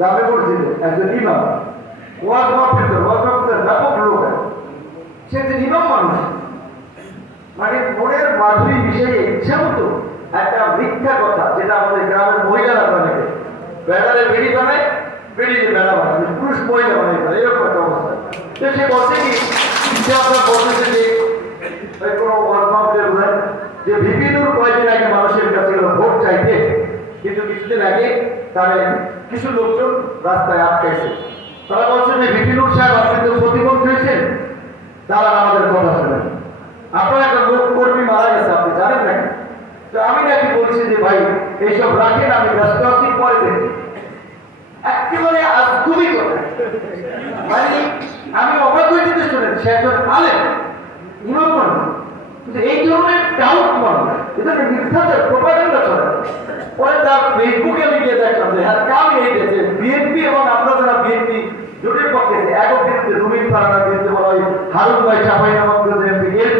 জামে মসজিদে একজন ইমাম, ওয়াজ মাহফিল ব্যাপক লোক, সে একজন ইমাম মানুষ, মানে মনের মাধুরী বিষয়ে ইচ্ছা মতো একটা মিথ্যা কথা, যেটা আমাদের গ্রামের মহিলারা বানায়, বেড়ারে বেড়ি বানায়, বেড়িতে বেড়া বানায়, পুরুষ মহিলা বানায়, এরকম একটা অবস্থা। তো সে বলছে কি, সে আপনার বলতেছে যে কোনো ওয়াজ মাহফিলে বলেন যে বিভিন্নর কয়েকদিন আগে মানুষের কাছে ভোট চাইতে, কিন্তু কিছুদিন আগে তাহলে কিছু লোকজন রাস্তায় আটকাইছে। তারা বলছেন যে বিভিন্নর সাহেব আপনি তো প্রতিবন্ধী হয়েছেন, তারা আমাদের কথা শোনেন, আপনার একটা লোক কর্মী মারা গেছে আপনি জানেন নাকি? তো আমি নাকি বলছি যে ভাই এইসব রাখেন, আমি ব্যস্ত আছি, পরে দেখি। একেবারে আধুনিক কথা, মানে আমি অবাক হয়ে যেতে শুনেন, সে একজন আলেম, ইমাম মানুষ, কিন্তু এই ধরনের ডাউট মানুষ, এটা মিথ্যাচার প্রোপাগান্ডা চলে। পরে তার ফেসবুকে আমি গিয়ে দেখলাম যে হ্যাঁ কাম এই গেছে বিএনপি এবং আপনারা যারা বিএনপি জোটের পক্ষে একক বিরুদ্ধে রুমিন ফারানা বিরুদ্ধে বলা হয়, হারুন ভাই চাপাই নামক এর